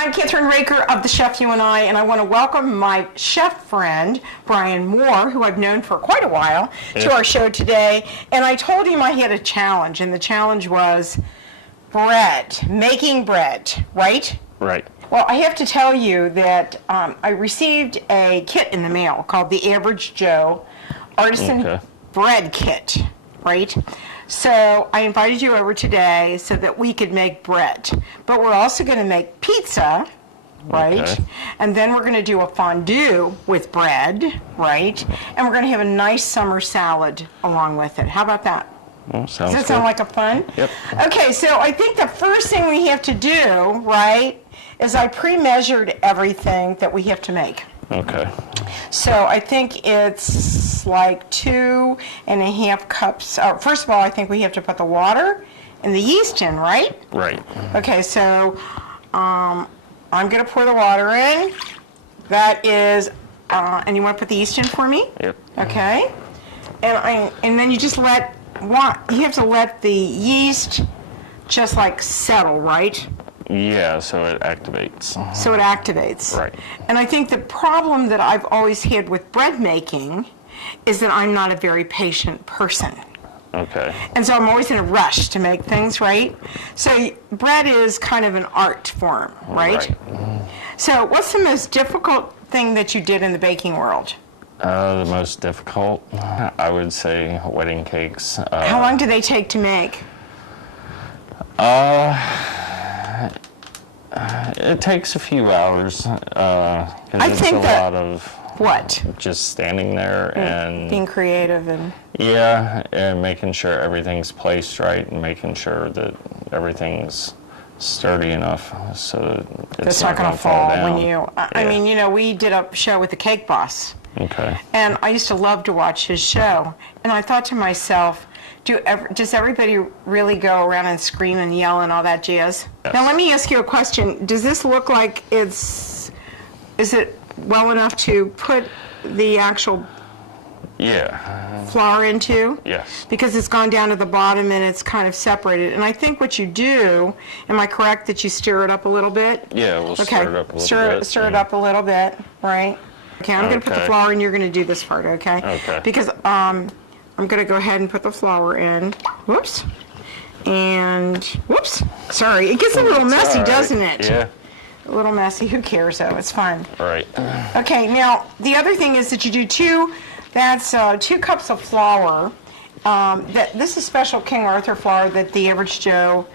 I'm Kathryn Raaker of The Chef You and I want to welcome my chef friend, Brian Moore, who I've known for quite a while, to our show today. And I told him I had a challenge, and the challenge was bread, making bread, right? Right. Well, I have to tell you that I received a kit in the mail called the Average Joe Artisan Bread Kit, right? So I invited you over today so that we could make bread. But we're also going to make pizza, right? Okay. And then we're going to do a fondue with bread, right? And we're going to have a nice summer salad along with it. How about that? Well, sounds Does that good. sound like a fun? Yep. Okay, so I think the first thing we have to do, right, is I pre-measured everything that we have to make. Okay. So I think it's like 2.5 cups. First of all, I think we have to put the water and the yeast in, right? Right. Okay, so I'm going to pour the water in. That is, and you want to put the yeast in for me? Yep. Okay. And then you just you have to let the yeast just like settle, right? Yeah, so it activates. So it activates. Right. And I think the problem that I've always had with bread making is that I'm not a very patient person. Okay. And so I'm always in a rush to make things, right? So bread is kind of an art form, right? So what's the most difficult thing that you did in the baking world? The most difficult, I would say, wedding cakes. How long do they take to make? It takes a few hours. I it's think a that- lot of What? just standing there and Being creative and... yeah, and making sure everything's placed right and making sure that everything's sturdy enough so that It's not going to fall down. when you... I mean, you know, we did a show with the Cake Boss. Okay. And I used to love to watch his show. And I thought to myself, does everybody really go around and scream and yell and all that jazz? Yes. Now let me ask you a question. Does this look like is it well enough to put the actual flour into? Yes. Because it's gone down to the bottom and it's kind of separated. And I think what you do, am I correct that you stir it up a little bit? Yeah, we'll stir it up a little bit. Stir it up a little bit, right? Okay, I'm going to put the flour in. You're going to do this part, okay? Okay. Because I'm going to go ahead and put the flour in. Whoops. And, whoops. Sorry. It gets a little messy, doesn't it? Yeah. A little messy. Who cares, though? It's fine. Right. Okay, now, the other thing is that you do 2 cups of flour. This is special King Arthur flour that the Average Joe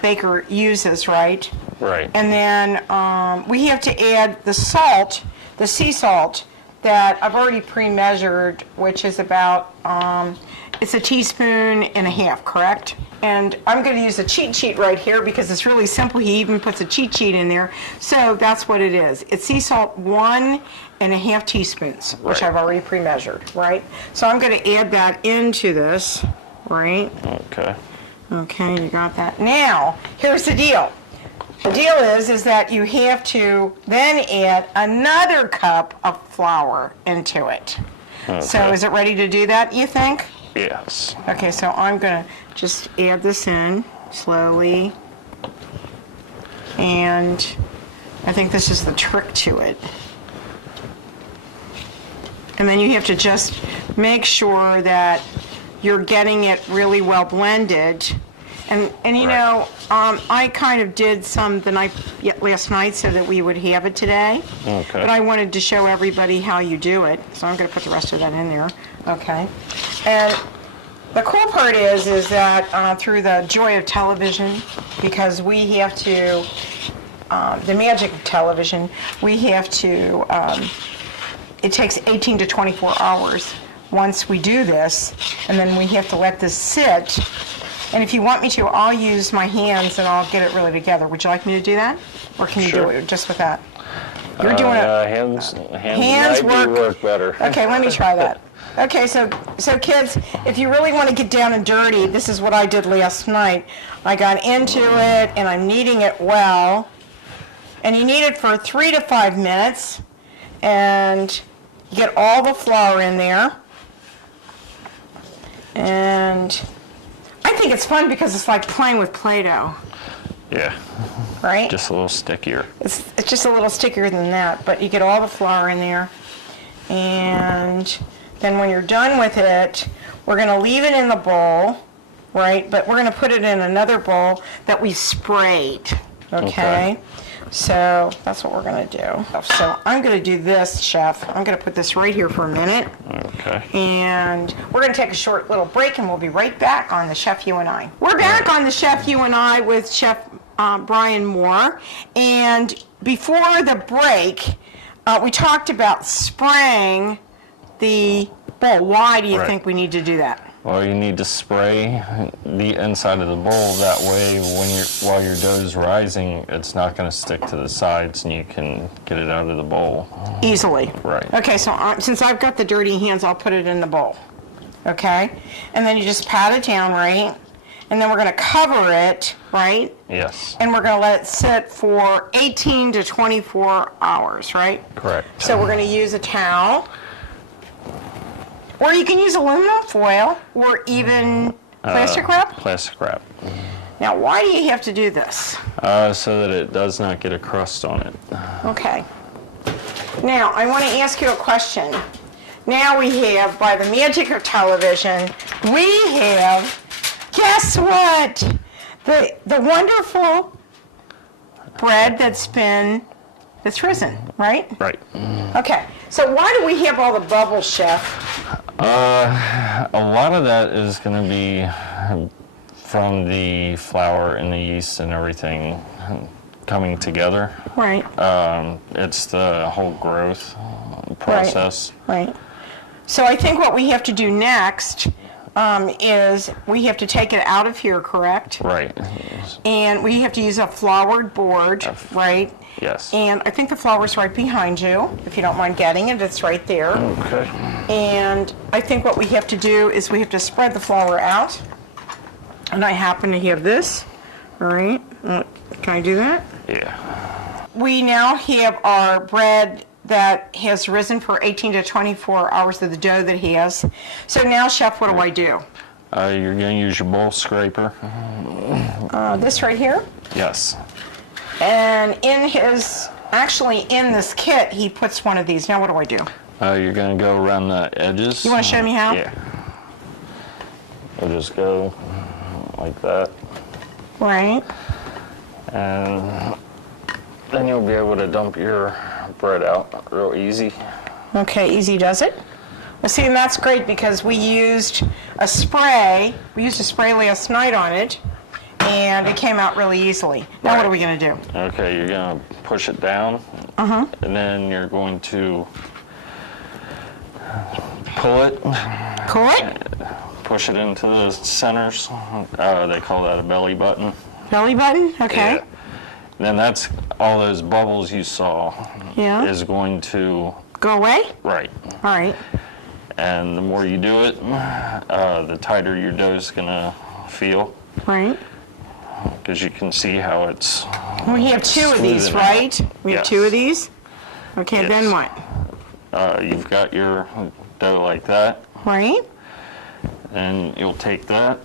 baker uses, right? Right. And then we have to add the salt, the sea salt, that I've already pre-measured, which is about, it's 1.5 teaspoons, correct? And I'm going to use a cheat sheet right here because it's really simple. He even puts a cheat sheet in there. So that's what it is. It's sea salt 1.5 teaspoons, which I've already pre-measured, right? So I'm going to add that into this, right? Okay. Okay, you got that. Now, here's the deal. The deal is that you have to then add another cup of flour into it. Okay. So is it ready to do that, you think? Yes. Okay, so I'm going to just add this in slowly. And I think this is the trick to it. And then you have to just make sure that you're getting it really well blended. And you know, I kind of did some last night so that we would have it today. Okay. But I wanted to show everybody how you do it, so I'm going to put the rest of that in there. Okay. And the cool part is that through the joy of television, because we have to, the magic of television, we have to, it takes 18 to 24 hours once we do this, and then we have to let this sit. And if you want me to, I'll use my hands and I'll get it really together. Would you like me to do that? Or can you do it just with that? You're doing it. Hands work better. Okay, let me try that. Okay, so kids, if you really want to get down and dirty, this is what I did last night. I got into it and I'm kneading it well. And you knead it for 3 to 5 minutes. And you get all the flour in there. And I think it's fun because it's like playing with Play-Doh. Yeah. right? Just a little stickier. It's just a little stickier than that, but you get all the flour in there. And then when you're done with it, we're going to leave it in the bowl, right? But we're going to put it in another bowl that we sprayed, okay? So that's what we're going to do. So I'm going to do this, Chef. I'm going to put this right here for a minute. Okay. And we're going to take a short little break, and we'll be right back on the Chef You and I. We're back on the Chef You and I with Chef Brian Moore. And before the break, we talked about spraying the bowl. Why do you think we need to do that? Well, you need to spray the inside of the bowl. That way, while your dough is rising, it's not going to stick to the sides, and you can get it out of the bowl Easily. Right. Okay, so since I've got the dirty hands, I'll put it in the bowl. Okay? And then you just pat it down, right? And then we're going to cover it, right? Yes. And we're going to let it sit for 18 to 24 hours, right? Correct. So we're going to use a towel. Or you can use aluminum foil or even plastic wrap. Plastic wrap. Now, why do you have to do this? So that it does not get a crust on it. Okay. Now, I want to ask you a question. Now we have, by the magic of television, we have, guess what? The wonderful bread that's risen, right? Right. Okay. So why do we have all the bubbles, Chef? A lot of that is going to be from the flour and the yeast and everything coming together. Right. It's the whole growth process. Right. So I think what we have to do next is we have to take it out of here, correct? Right. And we have to use a floured board, right? Yes. And I think the flour's right behind you, if you don't mind getting it. It's right there. Okay. And I think what we have to do is we have to spread the flour out. And I happen to have this. All right. Can I do that? Yeah. We now have our bread that has risen for 18 to 24 hours of the dough that he has. So now, Chef, what do I do? You're going to use your bowl scraper. This right here? Yes. And in this kit, he puts one of these. Now what do I do? You're going to go around the edges. You want to show me how? Yeah. We'll just go like that. Right. And then you'll be able to dump your bread out real easy. Okay, easy does it. Well, see, and that's great because we used a spray. We used a spray last night on it, and it came out really easily. Now what are we going to do? Okay, you're going to push it down, and then you're going to pull it. Pull it? Push it into the centers. They call that a belly button. Belly button? Okay. Yeah. Then that's all those bubbles you saw is going to go away? Right. All right. And the more you do it, the tighter your dough is going to feel. Right. Because you can see how it's We have two of these, right? We have two of these? Okay, Yes. then what? You've got your dough like that, Right. and you'll take that.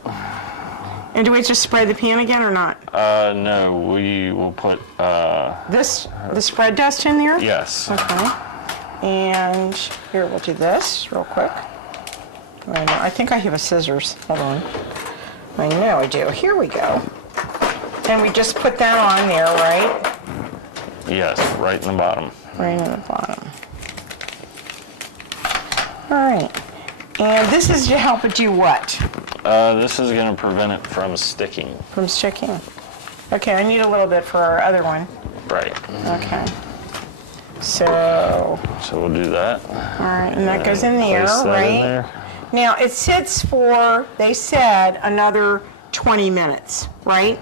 And do we just spray the pan again or not? No, we will put, The spread dust in there? yes. Okay. And here, we'll do this real quick. I think I have a scissors. Hold on. I know I do. Here we go. And we just put that on there, right? Yes, right in the bottom. Right in the bottom. All right. And this is to help it do what? This is going to prevent it from sticking. From sticking. Okay, I need a little bit for our other one. Right. Okay. So we'll do that. all right, and that goes in there, Place that right? in there. Now, it sits for, they said, another 20 minutes, right?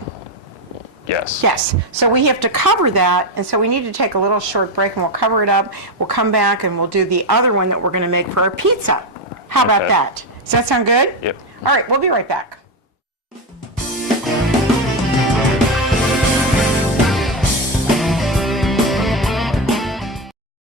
Yes. Yes. So we have to cover that, and so we need to take a little short break, and we'll cover it up. We'll come back, and we'll do the other one that we're going to make for our pizza. How about Okay. that? Does that sound good? Yep. All right, we'll be right back.